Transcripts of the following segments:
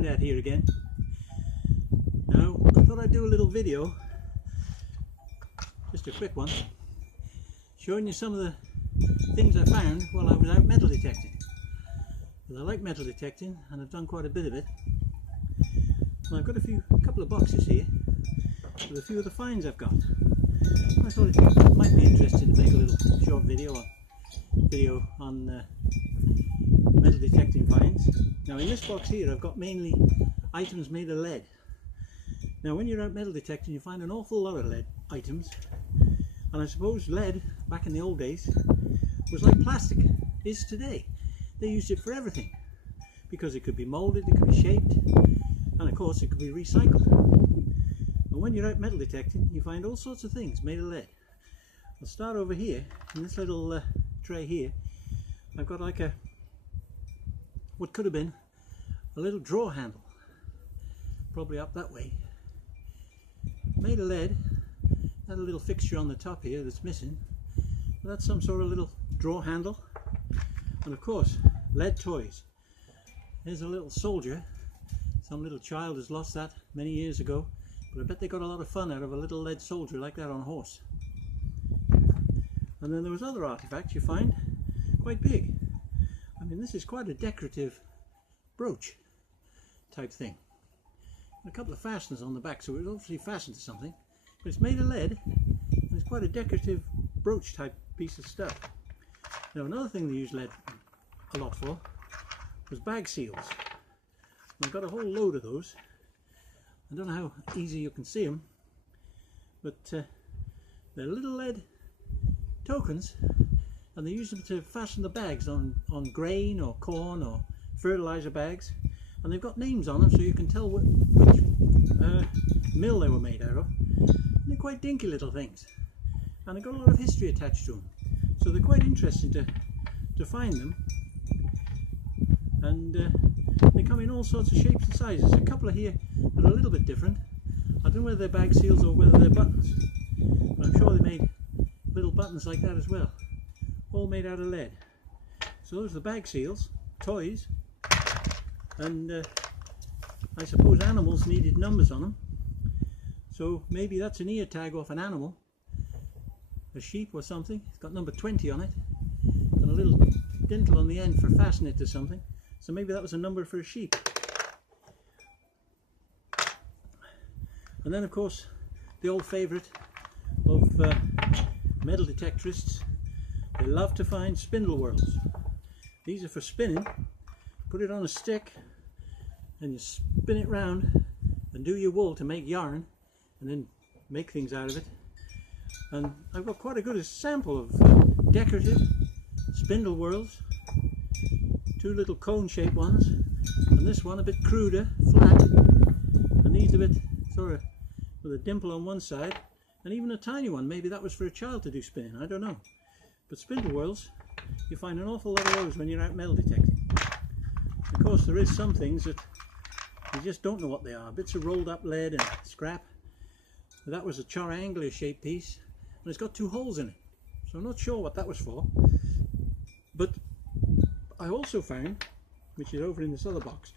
Grandad here again. Now, I thought I'd do a little video, just a quick one, showing you some of the things I found while I was out metal detecting. Because I like metal detecting and I've done quite a bit of it. And I've got a couple of boxes here with a few of the finds I've got. I thought it might be interesting to make a little short video on metal detecting finds. Now in this box here I've got mainly items made of lead. Now when you're out metal detecting you find an awful lot of lead items, and I suppose lead back in the old days was like plastic is today. They used it for everything because it could be moulded, it could be shaped, and of course it could be recycled. And when you're out metal detecting you find all sorts of things made of lead. I'll start over here in this little tray here. I've got like what could have been a little drawer handle, probably up that way, made of lead. Had a little fixture on the top here that's missing, but that's some sort of little drawer handle. And of course lead toys. Here's a little soldier. Some little child has lost that many years ago, but I bet they got a lot of fun out of a little lead soldier like that on a horse. And then there was other artifacts you find quite big. I mean, this is quite a decorative brooch type thing. And a couple of fasteners on the back, so it's obviously fastened to something, but it's made of lead and it's quite a decorative brooch type piece of stuff. Now another thing they used lead a lot for was bag seals. And I've got a whole load of those. I don't know how easy you can see them, but they're little lead tokens, and they use them to fasten the bags on grain or corn or fertilizer bags, and they've got names on them so you can tell which mill they were made out of. And they're quite dinky little things, and they've got a lot of history attached to them, so they're quite interesting to find them. And they come in all sorts of shapes and sizes. A couple of here that are a little bit different. I don't know whether they're bag seals or whether they're buttons, but I'm sure they made little buttons like that as well, all made out of lead. So those are the bag seals, toys, and I suppose animals needed numbers on them, so maybe that's an ear tag off an animal, a sheep or something. It's got number 20 on it and a little dintle on the end for fastening it to something, so maybe that was a number for a sheep. And then of course the old favourite of metal detectorists, they love to find spindle whorls. These are for spinning. Put it on a stick and you spin it round and do your wool to make yarn and then make things out of it. And I've got quite a good sample of decorative spindle whorls. Two little cone shaped ones, and this one a bit cruder, flat, and these a bit sort of with a dimple on one side, and even a tiny one. Maybe that was for a child to do spinning, I don't know. But spindle whorls, you find an awful lot of those when you're out metal detecting. Of course there is some things that you just don't know what they are. Bits of rolled up lead and scrap. That was a triangular shaped piece and it's got two holes in it, so I'm not sure what that was for. But I also found, which is over in this other box,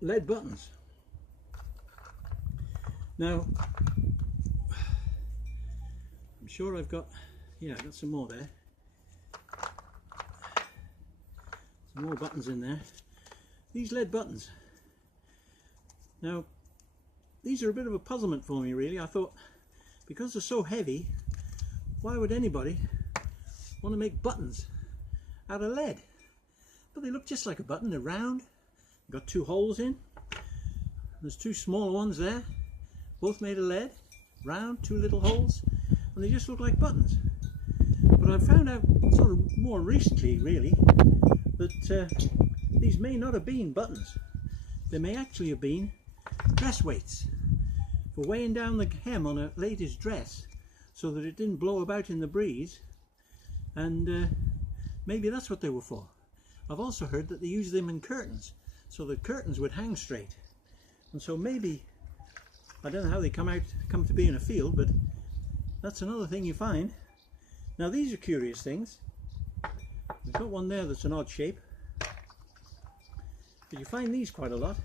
lead buttons. Now I'm sure I've got, yeah, I've got some more there. Some more buttons in there. These lead buttons. Now these are a bit of a puzzlement for me really. I thought, because they're so heavy, why would anybody want to make buttons out of lead? But they look just like a button. They're round, got two holes in. There's two smaller ones there, both made of lead, round, two little holes, and they just look like buttons. But I've found out sort of more recently really that these may not have been buttons. They may actually have been dress weights for weighing down the hem on a lady's dress so that it didn't blow about in the breeze, and maybe that's what they were for. I've also heard that they use them in curtains so the curtains would hang straight, and so maybe, I don't know how they come to be in a field, but that's another thing you find. Now these are curious things. We've got one there that's an odd shape, but you find these quite a lot.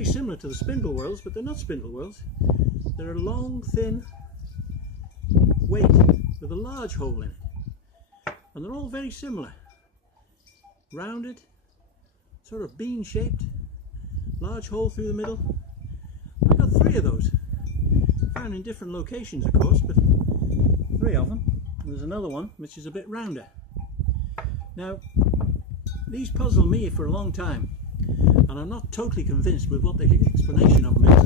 very similar to the spindle whorls, but they're not spindle whorls. They're a long, thin weight with a large hole in it. And they're all very similar. Rounded, sort of bean shaped, large hole through the middle. I got 3 of those. Found in different locations, of course, but 3 of them. And there's another one which is a bit rounder. Now, these puzzle me for a long time, and I'm not totally convinced with what the explanation of them is.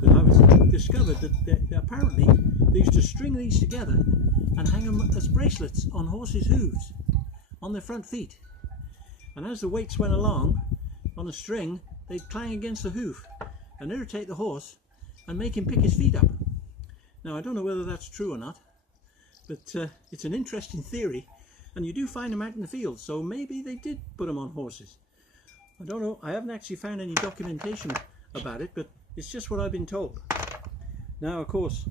But I've discovered that apparently they used to string these together and hang them as bracelets on horses' hooves, on their front feet. And as the weights went along on a string, they'd clang against the hoof and irritate the horse and make him pick his feet up. Now, I don't know whether that's true or not, but it's an interesting theory, and you do find them out in the field, so maybe they did put them on horses. I don't know, I haven't actually found any documentation about it, but it's just what I've been told. Now, of course,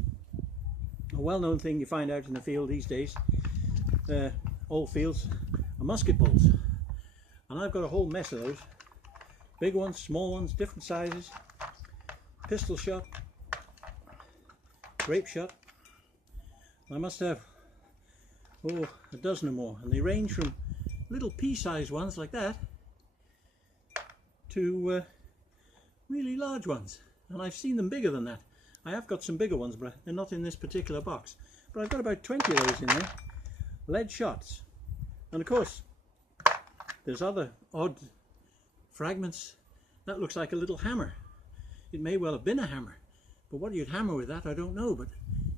a well-known thing you find out in the field these days, old fields, are musket balls. And I've got a whole mess of those. Big ones, small ones, different sizes. Pistol shot, grape shot. I must have, a dozen or more. And they range from little pea-sized ones like that to really large ones. And I've seen them bigger than that. I have got some bigger ones, but they're not in this particular box. But I've got about 20 of those in there. Lead shots. And of course, there's other odd fragments. That looks like a little hammer. It may well have been a hammer, but what you'd hammer with that, I don't know. But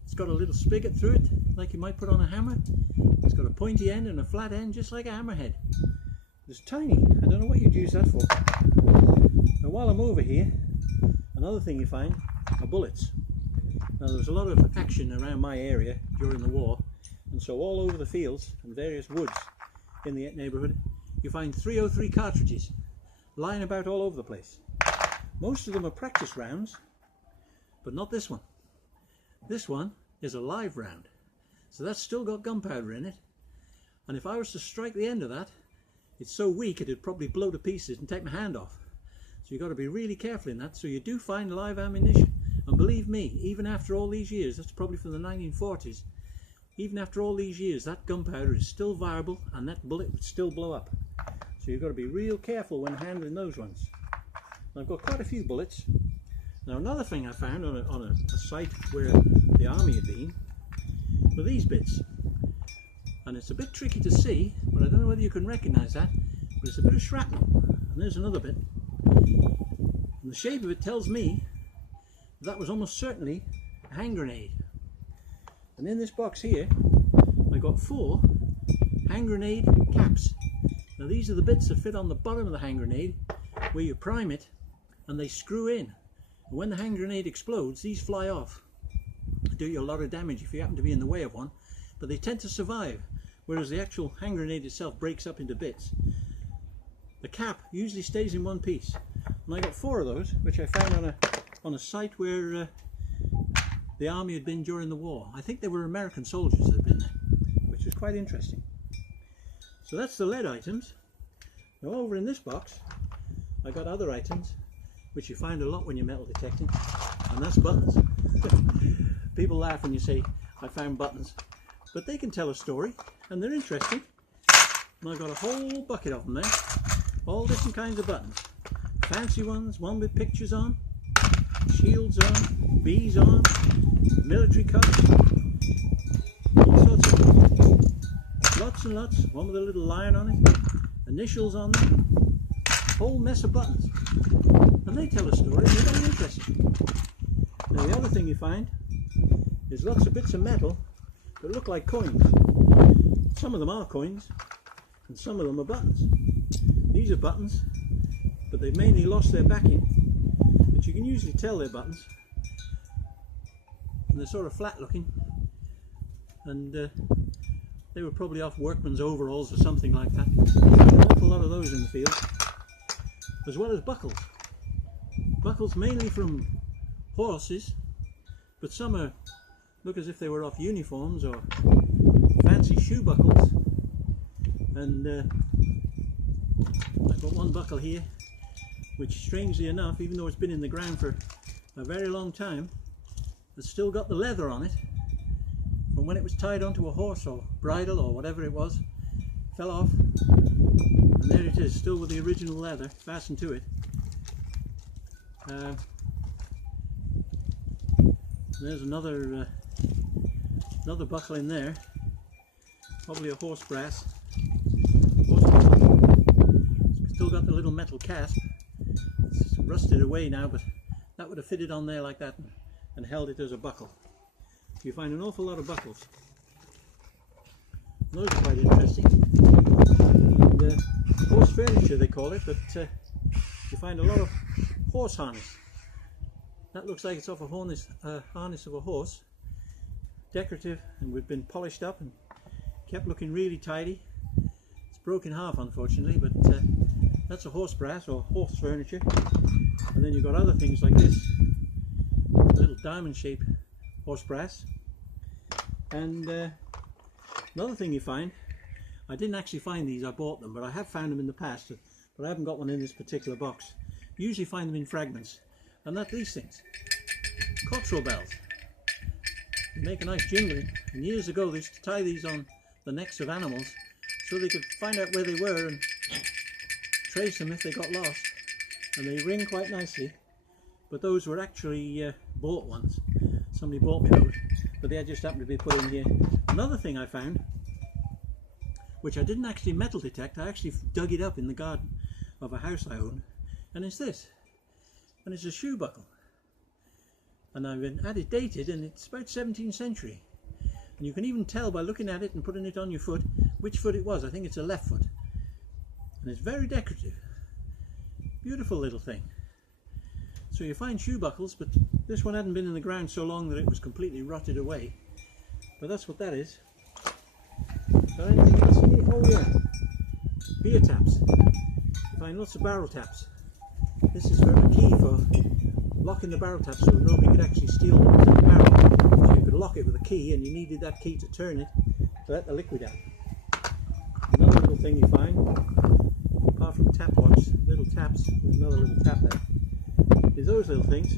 it's got a little spigot through it, like you might put on a hammer. It's got a pointy end and a flat end, just like a hammerhead. It's tiny. I don't know what you'd use that for. Now, while I'm over here, another thing you find are bullets. Now, there was a lot of action around my area during the war, and so all over the fields and various woods in the neighbourhood, you find .303 cartridges lying about all over the place. Most of them are practice rounds, but not this one. This one is a live round, so that's still got gunpowder in it, and if I was to strike the end of that, it's so weak it'd probably blow to pieces and take my hand off. So you've got to be really careful in that. So you do find live ammunition, and believe me, even after all these years, that's probably from the 1940s, even after all these years, that gunpowder is still viable and that bullet would still blow up. So you've got to be real careful when handling those ones. And I've got quite a few bullets. Now, another thing I found on a site where the army had been were these bits. And it's a bit tricky to see, but I don't know whether you can recognize that, but it's a bit of shrapnel. And there's another bit. And the shape of it tells me that was almost certainly a hand grenade. And in this box here, I got 4 hand grenade caps. Now, these are the bits that fit on the bottom of the hand grenade, where you prime it and they screw in. And when the hand grenade explodes, these fly off. They do you a lot of damage if you happen to be in the way of one, but they tend to survive, whereas the actual hand grenade itself breaks up into bits. The cap usually stays in one piece. And I got 4 of those, which I found on a site where the army had been during the war. I think they were American soldiers that had been there, which was quite interesting. So that's the lead items. Now, over in this box, I got other items, which you find a lot when you're metal detecting, and that's buttons. People laugh when you say, I found buttons, but they can tell a story, and they're interesting. And I've got a whole bucket of them there, all different kinds of buttons. Fancy ones, one with pictures on, shields on, B's on, military cups, all sorts of them. Lots and lots, one with a little lion on it, initials on them, whole mess of buttons. And they tell a story, they're very interesting. Now, the other thing you find is lots of bits of metal that look like coins. Some of them are coins, and some of them are buttons. These are buttons, but they've mainly lost their backing, but you can usually tell they're buttons. And they're sort of flat looking, and they were probably off workman's overalls or something like that. There's an awful lot of those in the field, as well as buckles. Buckles mainly from horses, but some look as if they were off uniforms or fancy shoe buckles. And I've got one buckle here which strangely enough, even though it's been in the ground for a very long time, it's still got the leather on it from when it was tied onto a horse or bridle or whatever it was. Fell off, and there it is, still with the original leather fastened to it. There's another buckle in there, probably a horse brass. Still got the little metal casp. It's rusted away now, but that would have fitted on there like that and held it as a buckle. You find an awful lot of buckles. Those are quite interesting. And, horse furniture they call it, but you find a lot of horse harness. That looks like it's off a harness of a horse. Decorative, and we've been polished up and kept looking really tidy. It's broken half unfortunately, but that's a horse brass or horse furniture. And then you've got other things like this, a little diamond shaped horse brass. And another thing you find, I didn't actually find these, I bought them, but I have found them in the past, but I haven't got one in this particular box. You usually find them in fragments, and that's these things, cottrell bells. They make a nice jingling, and years ago they used to tie these on the necks of animals so they could find out where they were and trace them if they got lost, and they ring quite nicely. But those were actually bought ones. Somebody bought me those, but they just happened to be put in here. Another thing I found, which I didn't actually metal detect, I actually dug it up in the garden of a house I own, and it's this, and it's a shoe buckle, and I've had it dated, and it's about 17th century, and you can even tell by looking at it and putting it on your foot which foot it was. I think it's a left foot, and it's very decorative, beautiful little thing. So you find shoe buckles, but this one hadn't been in the ground so long that it was completely rotted away, but that's what that is. Got anything else in here? Oh yeah, beer taps. You find lots of barrel taps. This is for a key for locking the barrel tap so nobody could actually steal them into the barrel. So you could lock it with a key, and you needed that key to turn it to let the liquid out. Another little thing you find, apart from tap locks, little taps, there's another little tap there, is those little things.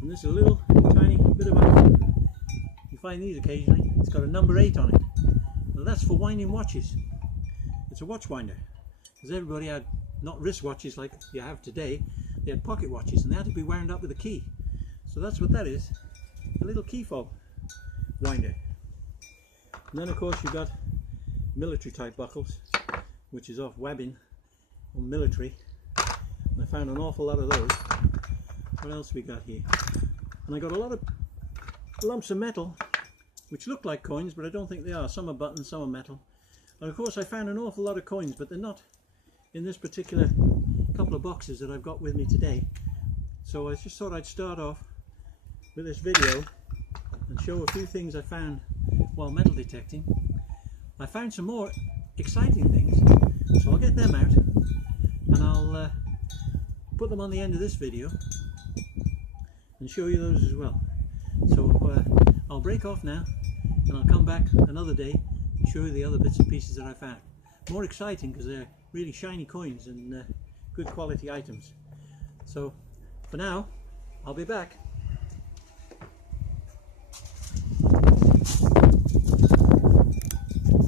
And this is a little tiny bit of item. You find these occasionally. It's got a number 8 on it. Now that's for winding watches. It's a watch winder, because everybody had not wrist watches like you have today, they had pocket watches, and they had to be wound up with a key. So that's what that is, a little key fob winder. And then of course you've got military type buckles, which is off Wabbin or military, and I found an awful lot of those. What else we got here? And I got a lot of lumps of metal which look like coins, but I don't think they are. Some are buttons, some are metal. And of course I found an awful lot of coins, but they're not in this particular couple of boxes that I've got with me today. So I just thought I'd start off with this video and show a few things I found while metal detecting. I found some more exciting things, so I'll get them out and I'll put them on the end of this video and show you those as well. So I'll break off now and I'll come back another day and show you the other bits and pieces that I found. More exciting because they're really shiny coins and good quality items. So for now, I'll be back.